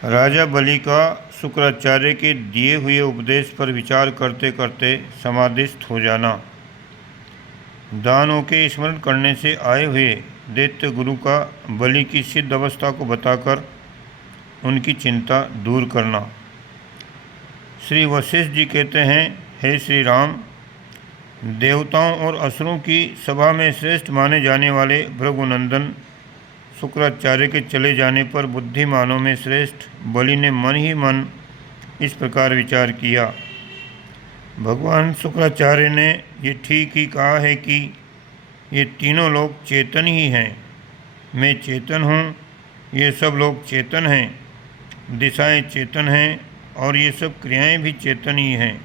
राजा बलि का शुक्राचार्य के दिए हुए उपदेश पर विचार करते करते समाधिस्थ हो जाना। दानों के स्मरण करने से आए हुए दैत्य गुरु का बलि की सिद्ध अवस्था को बताकर उनकी चिंता दूर करना। श्री वशिष्ठ जी कहते हैं, हे श्री राम, देवताओं और असुरों की सभा में श्रेष्ठ माने जाने वाले भृगुनंदन शुक्राचार्य के चले जाने पर बुद्धिमानों में श्रेष्ठ बलि ने मन ही मन इस प्रकार विचार किया। भगवान शुक्राचार्य ने ये ठीक ही कहा है कि ये तीनों लोग चेतन ही हैं। मैं चेतन हूँ, ये सब लोग चेतन हैं, दिशाएं चेतन हैं और ये सब क्रियाएं भी चेतन ही हैं।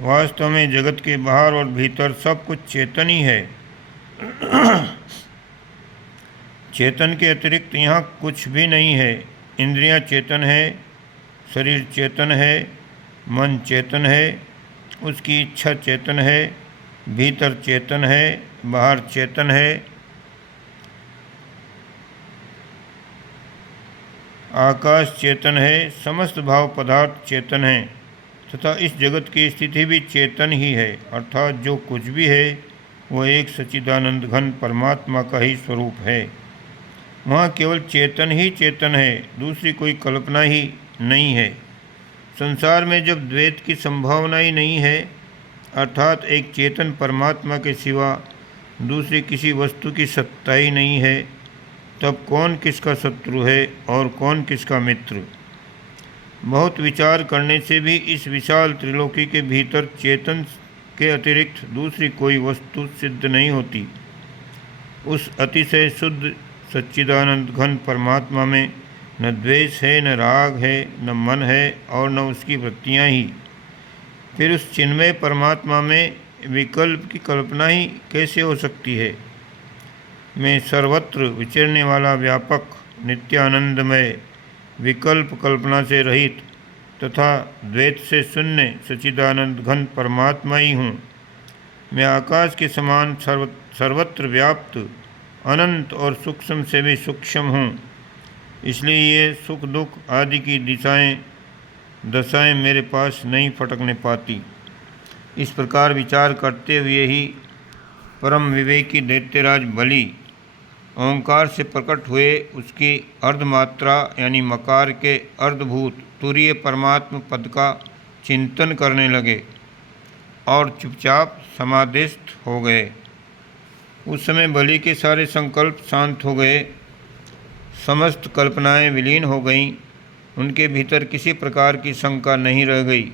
वास्तव में जगत के बाहर और भीतर सब कुछ चेतन ही है। चेतन के अतिरिक्त यहाँ कुछ भी नहीं है। इंद्रियाँ चेतन है, शरीर चेतन है, मन चेतन है, उसकी इच्छा चेतन है, भीतर चेतन है, बाहर चेतन है, आकाश चेतन है, समस्त भाव पदार्थ चेतन है तथा इस जगत की स्थिति भी चेतन ही है। अर्थात जो कुछ भी है वह एक सच्चिदानंद घन परमात्मा का ही स्वरूप है। वहाँ केवल चेतन ही चेतन है, दूसरी कोई कल्पना ही नहीं है। संसार में जब द्वैत की संभावना ही नहीं है, अर्थात एक चेतन परमात्मा के सिवा दूसरी किसी वस्तु की सत्ता ही नहीं है, तब कौन किसका शत्रु है और कौन किसका मित्र। बहुत विचार करने से भी इस विशाल त्रिलोकी के भीतर चेतन के अतिरिक्त दूसरी कोई वस्तु सिद्ध नहीं होती। उस अतिशय शुद्ध सच्चिदानंद घन परमात्मा में न द्वेष है, न राग है, न मन है और न उसकी वृत्तियाँ ही। फिर उस चिन्मय परमात्मा में विकल्प की कल्पना ही कैसे हो सकती है। मैं सर्वत्र विचरने वाला व्यापक नित्यानंदमय विकल्प कल्पना से रहित तथा द्वैत से शून्य सच्चिदानंद घन परमात्मा ही हूँ। मैं आकाश के समान सर्वत्र व्याप्त अनंत और सूक्ष्म से भी सूक्ष्म हूँ। इसलिए ये सुख दुख आदि की दशाएं मेरे पास नहीं फटकने पाती। इस प्रकार विचार करते हुए ही परम विवेकी दैत्यराज बलि ओंकार से प्रकट हुए उसकी अर्धमात्रा यानी मकार के अर्धभूत तुरीय परमात्म पद का चिंतन करने लगे और चुपचाप समाधिस्थ हो गए। उस समय बलि के सारे संकल्प शांत हो गए, समस्त कल्पनाएं विलीन हो गईं, उनके भीतर किसी प्रकार की शंका नहीं रह गई।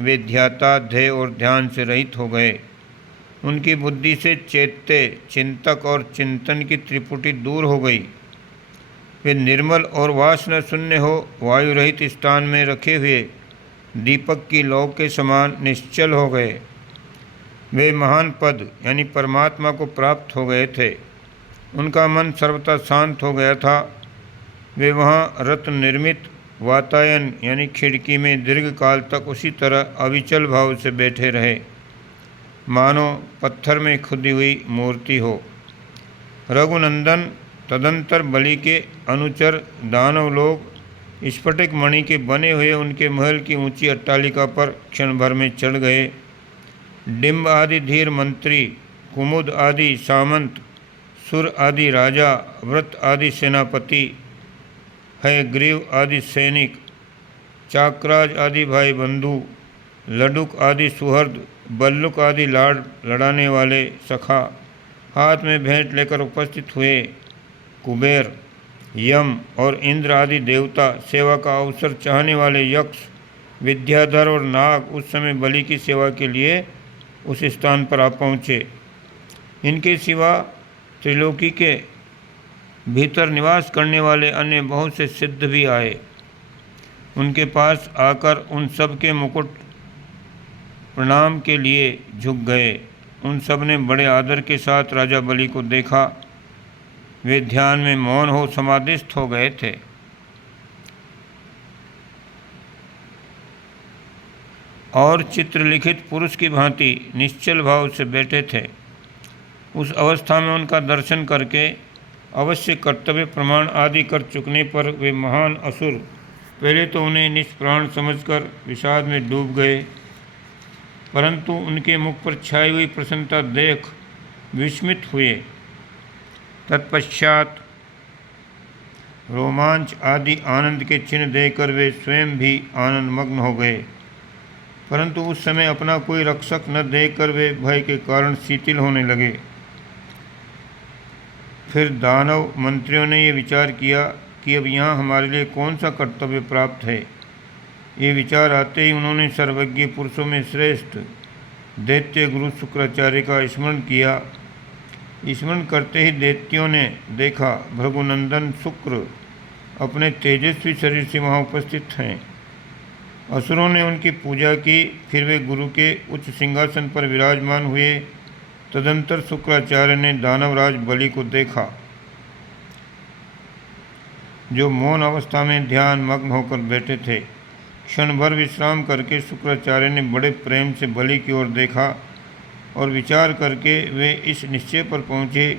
वे ध्याता, ध्येय और ध्यान से रहित हो गए। उनकी बुद्धि से चैत्य, चिंतक और चिंतन की त्रिपुटी दूर हो गई। वे निर्मल और वासना शून्य हो वायु रहित स्थान में रखे हुए दीपक की लौ के समान निश्चल हो गए। वे महान पद यानी परमात्मा को प्राप्त हो गए थे। उनका मन सर्वथा शांत हो गया था। वे वहाँ रत्न निर्मित वातायन यानी खिड़की में दीर्घ काल तक उसी तरह अविचल भाव से बैठे रहे, मानो पत्थर में खुदी हुई मूर्ति हो। रघुनंदन तदंतर बलि के अनुचर दानव लोग स्फटिक मणि के बने हुए उनके महल की ऊंची अट्टालिका पर क्षण भर में चढ़ गए। डिम्ब आदि धीर मंत्री, कुमुद आदि सामंत, सुर आदि राजा, व्रत आदि सेनापति, हयग्रीव आदि सैनिक, चाकराज आदि भाई बंधु, लडुक आदि सुहृद, बल्लुक आदि लाड लड़ाने वाले सखा, हाथ में भेंट लेकर उपस्थित हुए कुबेर, यम और इंद्र आदि देवता, सेवा का अवसर चाहने वाले यक्ष, विद्याधर और नाग उस समय बलि की सेवा के लिए उस स्थान पर आ पहुँचे। इनके सिवा त्रिलोकी के भीतर निवास करने वाले अन्य बहुत से सिद्ध भी आए। उनके पास आकर उन सब के मुकुट प्रणाम के लिए झुक गए। उन सब ने बड़े आदर के साथ राजा बलि को देखा। वे ध्यान में मौन हो समाधिस्थ हो गए थे। और चित्रलिखित पुरुष की भांति निश्चल भाव से बैठे थे। उस अवस्था में उनका दर्शन करके अवश्य कर्तव्य प्रमाण आदि कर चुकने पर वे महान असुर पहले तो उन्हें निष्प्राण समझकर विषाद में डूब गए, परंतु उनके मुख पर छाई हुई प्रसन्नता देख विस्मित हुए। तत्पश्चात रोमांच आदि आनंद के चिन्ह देकर वे स्वयं भी आनंदमग्न हो गए, परंतु उस समय अपना कोई रक्षक न देखकर वे भय के कारण शिथिल होने लगे। फिर दानव मंत्रियों ने ये विचार किया कि अब यहाँ हमारे लिए कौन सा कर्तव्य प्राप्त है। ये विचार आते ही उन्होंने सर्वज्ञ पुरुषों में श्रेष्ठ दैत्य गुरु शुक्राचार्य का स्मरण किया। स्मरण करते ही दैत्यों ने देखा भृगुनंदन शुक्र अपने तेजस्वी शरीर से वहाँ उपस्थित हैं। असुरों ने उनकी पूजा की, फिर वे गुरु के उच्च सिंहासन पर विराजमान हुए। तदंतर शुक्राचार्य ने दानवराज बलि को देखा, जो मौन अवस्था में ध्यान मग्न होकर बैठे थे। क्षण भर विश्राम करके शुक्राचार्य ने बड़े प्रेम से बलि की ओर देखा और विचार करके वे इस निश्चय पर पहुँचे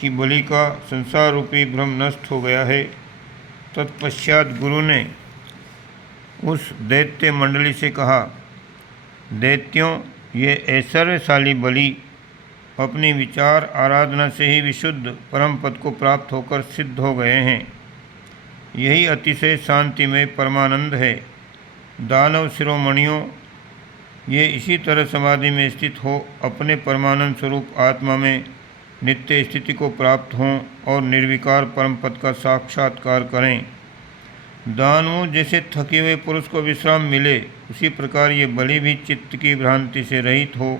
कि बलि का संसार रूपी भ्रम नष्ट हो गया है। तत्पश्चात गुरु ने उस दैत्य मंडली से कहा, दैत्यों, ये ऐश्वर्यशाली बलि अपनी विचार आराधना से ही विशुद्ध परम पद को प्राप्त होकर सिद्ध हो गए हैं। यही अतिशय शांतिमय परमानंद है। दानव शिरोमणियों, ये इसी तरह समाधि में स्थित हो अपने परमानंद स्वरूप आत्मा में नित्य स्थिति को प्राप्त हों और निर्विकार परम पद का साक्षात्कार करें। दानवों जैसे थके हुए पुरुष को विश्राम मिले, उसी प्रकार ये बलि भी चित्त की भ्रांति से रहित हो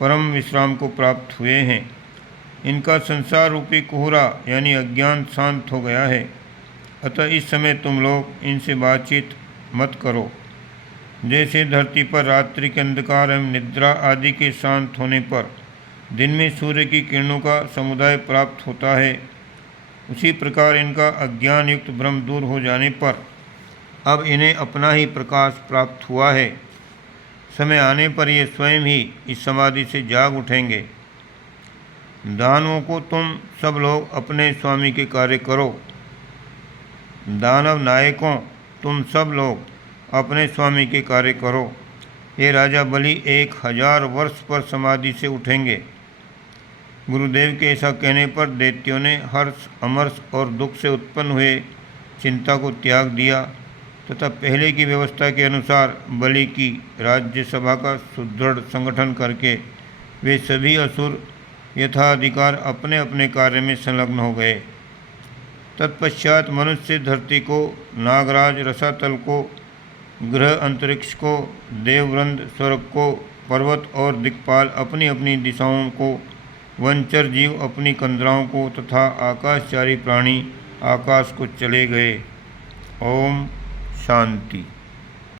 परम विश्राम को प्राप्त हुए हैं। इनका संसार रूपी कोहरा यानी अज्ञान शांत हो गया है। अतः इस समय तुम लोग इनसे बातचीत मत करो। जैसे धरती पर रात्रि के अंधकार एवं निद्रा आदि के शांत होने पर दिन में सूर्य की किरणों का समुदाय प्राप्त होता है, उसी प्रकार इनका अज्ञान युक्त भ्रम दूर हो जाने पर अब इन्हें अपना ही प्रकाश प्राप्त हुआ है। समय आने पर ये स्वयं ही इस समाधि से जाग उठेंगे। दानवों को तुम सब लोग अपने स्वामी के कार्य करो। दानव नायकों, तुम सब लोग अपने स्वामी के कार्य करो। ये राजा बलि 1000 वर्ष पर समाधि से उठेंगे। गुरुदेव के ऐसा कहने पर दैत्यों ने हर्ष, अमर्ष और दुख से उत्पन्न हुए चिंता को त्याग दिया तथा पहले की व्यवस्था के अनुसार बलि की राज्यसभा का सुदृढ़ संगठन करके वे सभी असुर यथाधिकार अपने अपने कार्य में संलग्न हो गए। तत्पश्चात मनुष्य धरती को, नागराज रसातल को, ग्रह अंतरिक्ष को, देववृंद स्वर्ग को, पर्वत और दिक्पाल अपनी अपनी दिशाओं को, वंचर जीव अपनी कंदराओं को तथा आकाशचारी प्राणी आकाश को चले गए। ओम शांति।